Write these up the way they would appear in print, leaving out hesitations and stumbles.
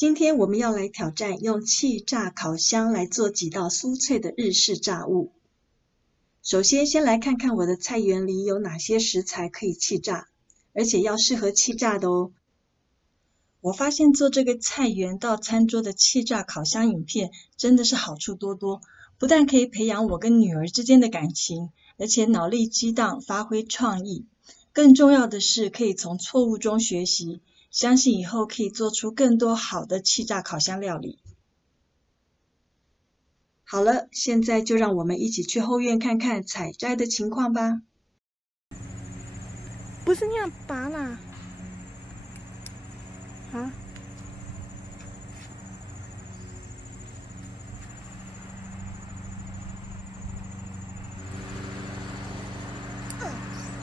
今天我们要来挑战用气炸烤箱来做几道酥脆的日式炸物。首先来看看我的菜园里有哪些食材可以气炸，而且要适合气炸的哦。我发现做这个菜园到餐桌的气炸烤箱影片真的是好处多多，不但可以培养我跟女儿之间的感情，而且脑力激荡，发挥创意。更重要的是可以从错误中学习，相信以后可以做出更多好的气炸烤箱料理。好了，现在就让我们一起去后院看看采摘的情况吧。不是那样拔啦，啊？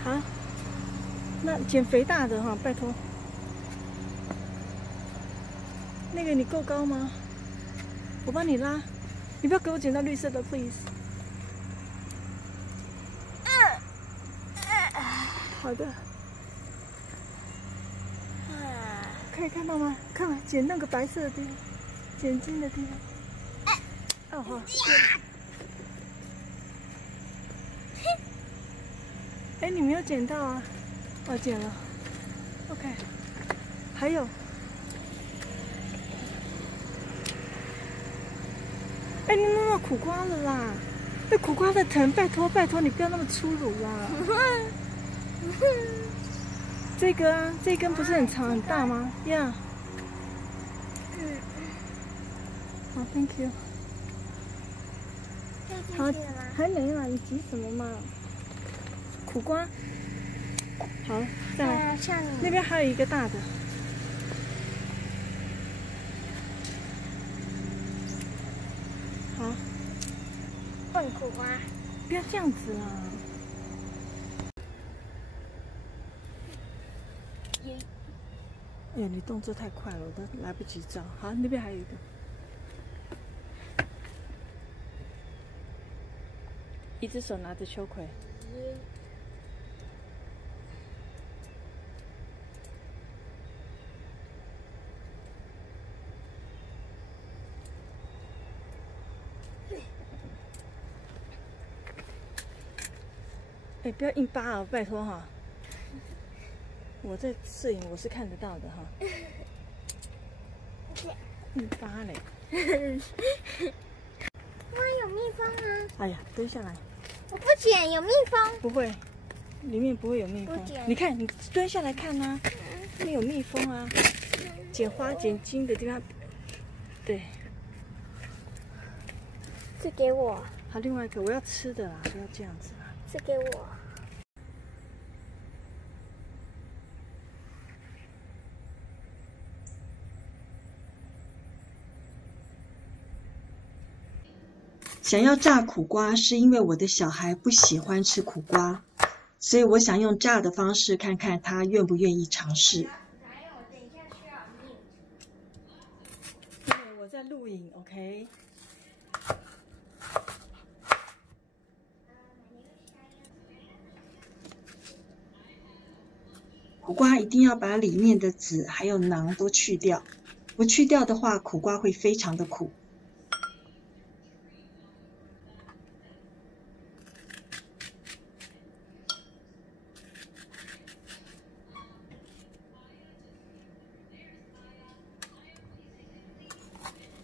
好，那捡肥大的哈，拜托。那个你够高吗？我帮你拉，你不要给我捡到绿色的 ，please。好的。可以看到吗？看完捡那个白色的地方，捡金的地方。哦好。哎，你没有捡到啊？哦，捡了。OK。还有。哎，你弄到苦瓜了啦！那苦瓜的藤，拜托拜托，你不要那么粗鲁啦。这个啊，这根不是很长很大吗？呀。好 ，Thank you。好，还没啦，你急什么嘛？苦瓜。好，再来。那边还有一个大的。好。笨苦瓜。不要这样子啦。哎呀，你动作太快了，我都来不及照。好，那边还有一个。一只手拿着秋葵。哎，不要硬扒啊，拜托哈。我在摄影，我是看得到的哈。硬扒嘞。哇，有蜜蜂啊！哎呀，蹲下来。我不捡，有蜜蜂。不会，里面不会有蜜蜂。你看，你蹲下来看啊，没有蜜蜂啊。捡花、捡金的地方，对。这给我。好，另外一个我要吃的啦，不要这样子啦。这给我。想要炸苦瓜，是因为我的小孩不喜欢吃苦瓜，所以我想用炸的方式看看他愿不愿意尝试。我在录影 ，OK。苦瓜一定要把里面的籽还有囊都去掉，不去掉的话，苦瓜会非常的苦。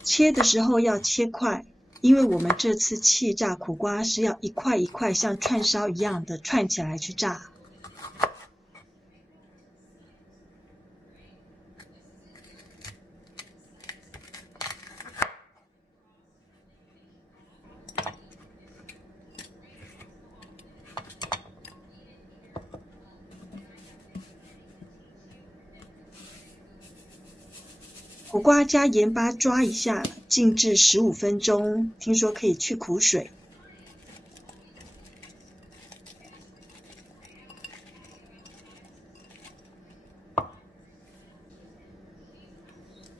切的时候要切块，因为我们这次气炸苦瓜是要一块一块像串烧一样的串起来去炸。苦瓜加盐巴抓一下，静置15分钟，听说可以去苦水。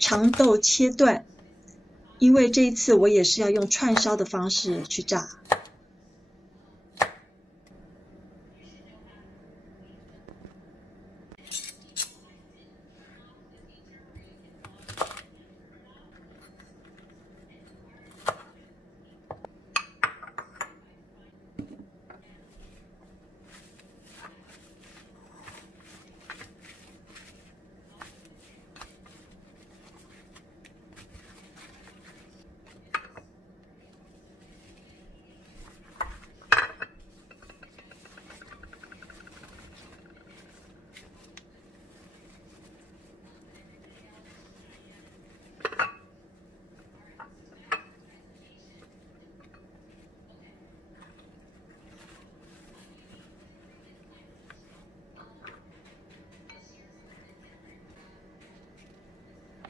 长豆切断，因为这一次我也是要用串烧的方式去炸。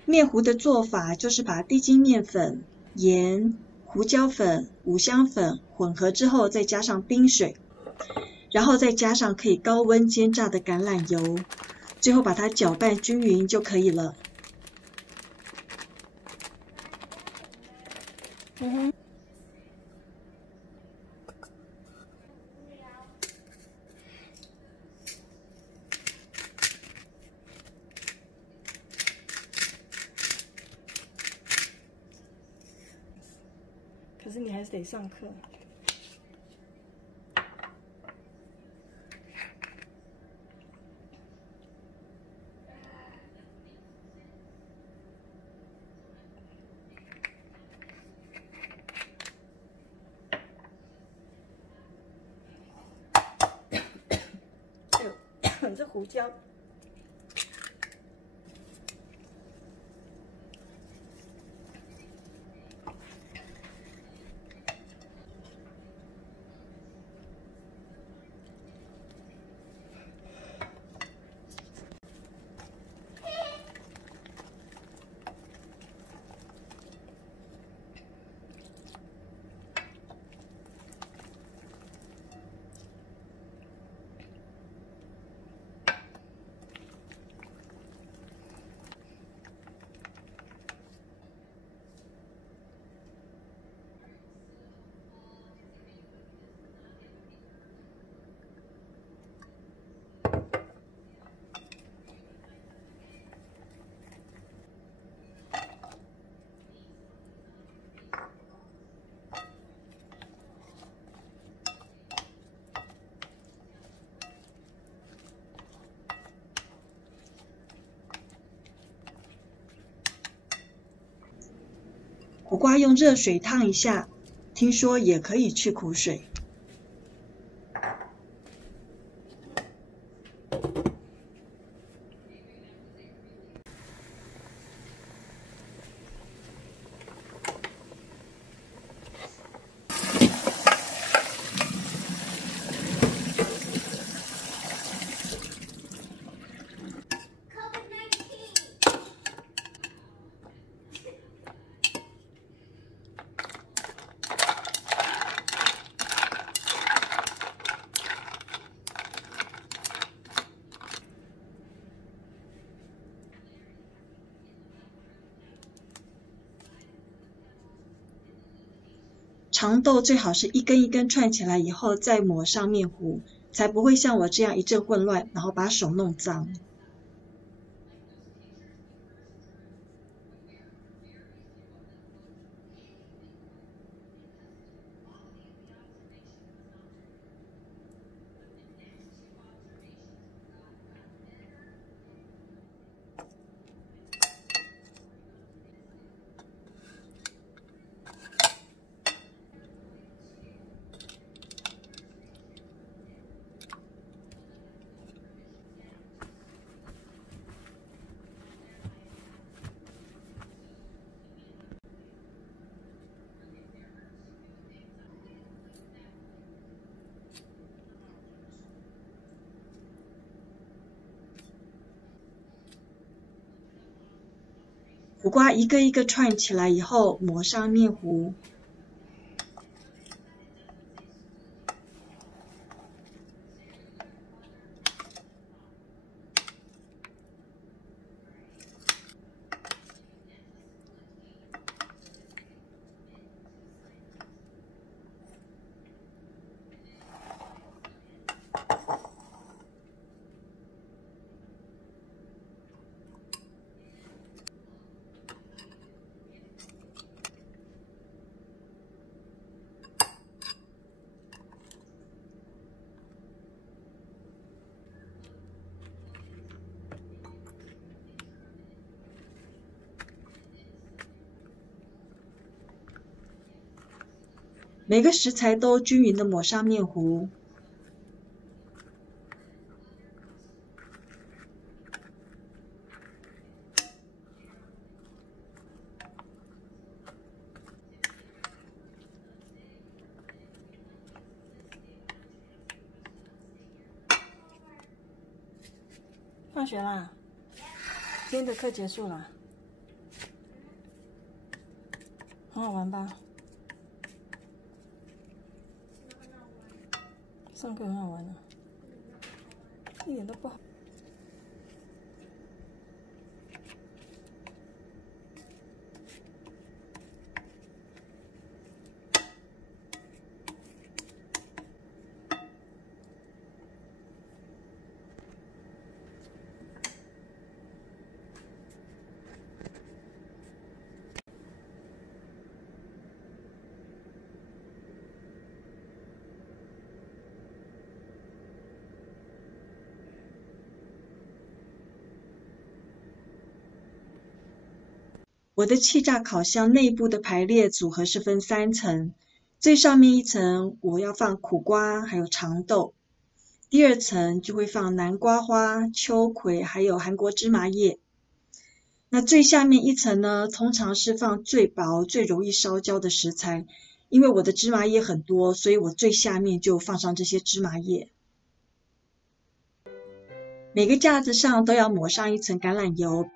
面糊的做法就是把低筋面粉、盐、胡椒粉、五香粉混合之后，再加上冰水，然后再加上可以高温煎炸的橄榄油，最后把它搅拌均匀就可以了。可是你还是得上课。这胡椒。苦瓜用热水烫一下，听说也可以去苦水。长豆最好是一根一根串起来以后再抹上面糊，才不会像我这样一阵混乱，然后把手弄脏。苦瓜一个一个串起来以后，抹上面糊。每个食材都均匀的抹上面糊。放学啦，今天的课结束了。很好玩吧？上课很好玩啊，一点都不好。我的气炸烤箱内部的排列组合是分3层，最上面一层我要放苦瓜还有长豆，第2层就会放南瓜花、秋葵还有韩国芝麻叶。那最下面一层呢，通常是放最薄最容易烧焦的食材，因为我的芝麻叶很多，所以我最下面就放上这些芝麻叶。每个架子上都要抹上一层橄榄油。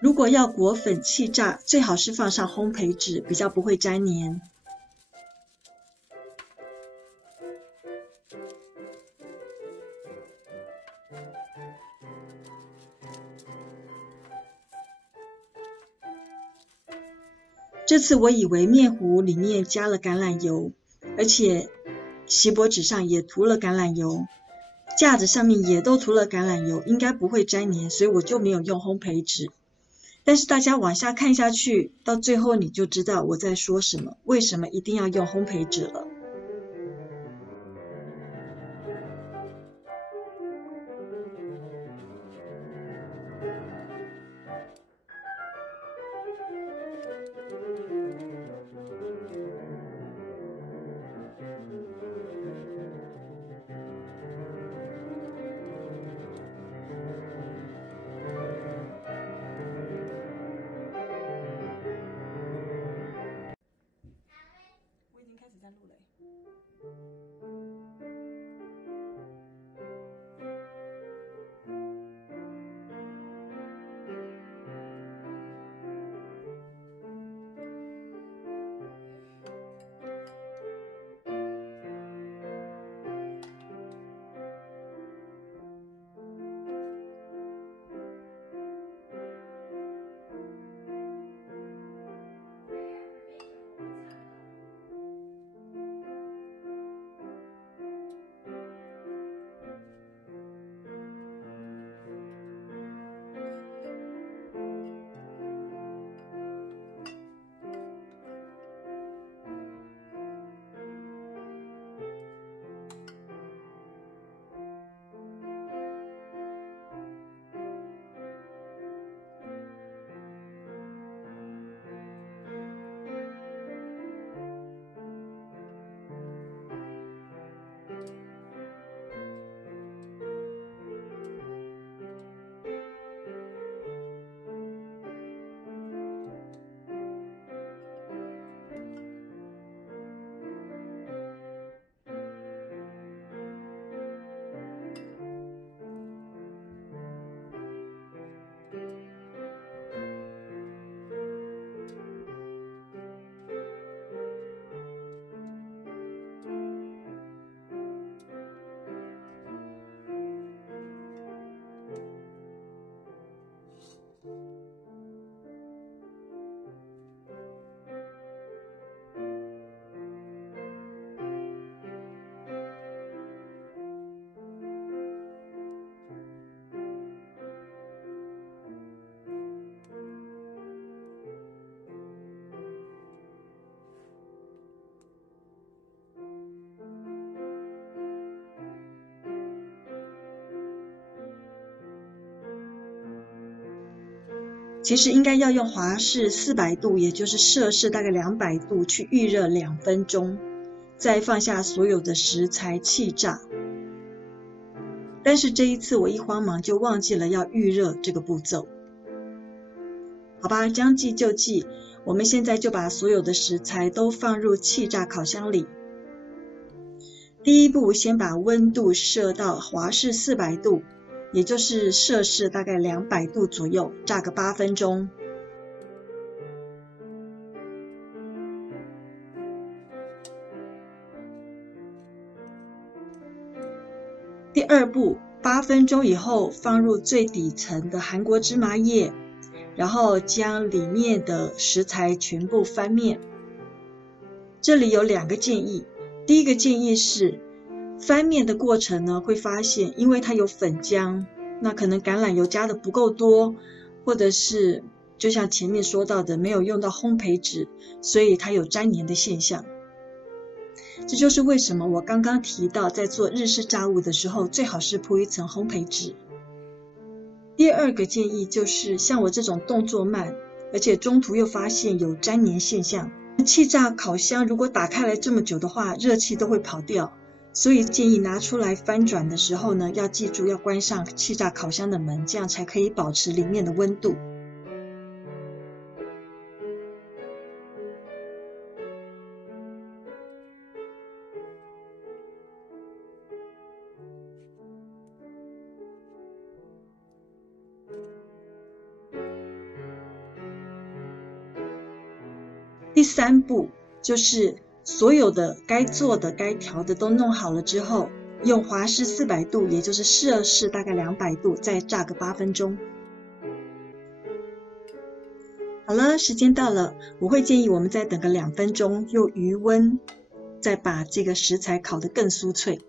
如果要裹粉气炸，最好是放上烘焙纸，比较不会粘黏。这次我以为面糊里面加了橄榄油，而且锡箔纸上也涂了橄榄油，架子上面也都涂了橄榄油，应该不会粘黏，所以我就没有用烘焙纸。但是大家往下看下去，到最后你就知道我在说什么，为什么一定要用烘焙纸了。在录了。其实应该要用华氏400度，也就是摄氏大概200度去预热2分钟，再放下所有的食材气炸。但是这一次我一慌忙就忘记了要预热这个步骤。好吧，将计就计，我们现在就把所有的食材都放入气炸烤箱里。第一步，先把温度设到华氏400度。也就是摄氏大概200度左右，炸个8分钟。2步，8分钟以后放入最底层的韩国芝麻叶，然后将里面的食材全部翻面。这里有2个建议，第一个建议是翻面的过程呢，会发现因为它有粉浆，那可能橄榄油加的不够多，或者是就像前面说到的没有用到烘焙纸，所以它有粘黏的现象。这就是为什么我刚刚提到在做日式炸物的时候最好是铺一层烘焙纸。第2个建议就是像我这种动作慢，而且中途又发现有粘黏现象，气炸烤箱如果打开来这么久的话，热气都会跑掉，所以建议拿出来翻转的时候呢，要记住要关上气炸烤箱的门，这样才可以保持里面的温度。第3步就是所有的该做的该调的都弄好了之后，用华氏400度，也就是摄氏大概200度，再炸个8分钟。好了，时间到了，我会建议我们再等个2分钟，用余温再把这个食材烤得更酥脆。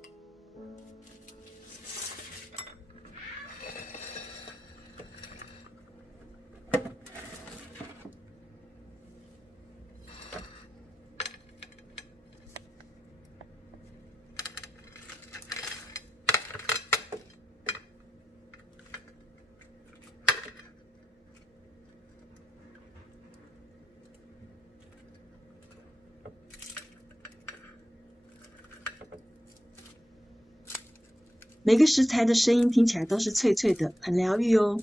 每个食材的声音听起来都是脆脆的，很疗愈哦。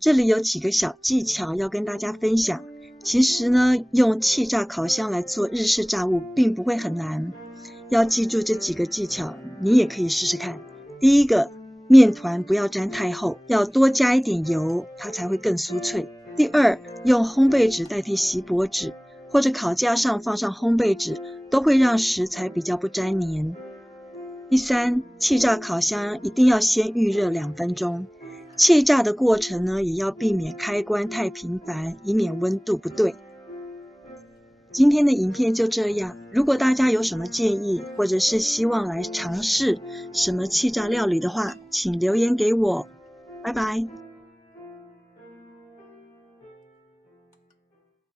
这里有几个小技巧要跟大家分享。其实呢，用气炸烤箱来做日式炸物并不会很难，要记住这几个技巧，你也可以试试看。第一个，面团不要沾太厚，要多加一点油，它才会更酥脆。第2，用烘焙纸代替锡箔纸，或者烤架上放上烘焙纸，都会让食材比较不粘黏。第3，气炸烤箱一定要先预热2分钟。气炸的过程呢，也要避免开关太频繁，以免温度不对。今天的影片就这样，如果大家有什么建议，或者是希望来尝试什么气炸料理的话，请留言给我。拜拜。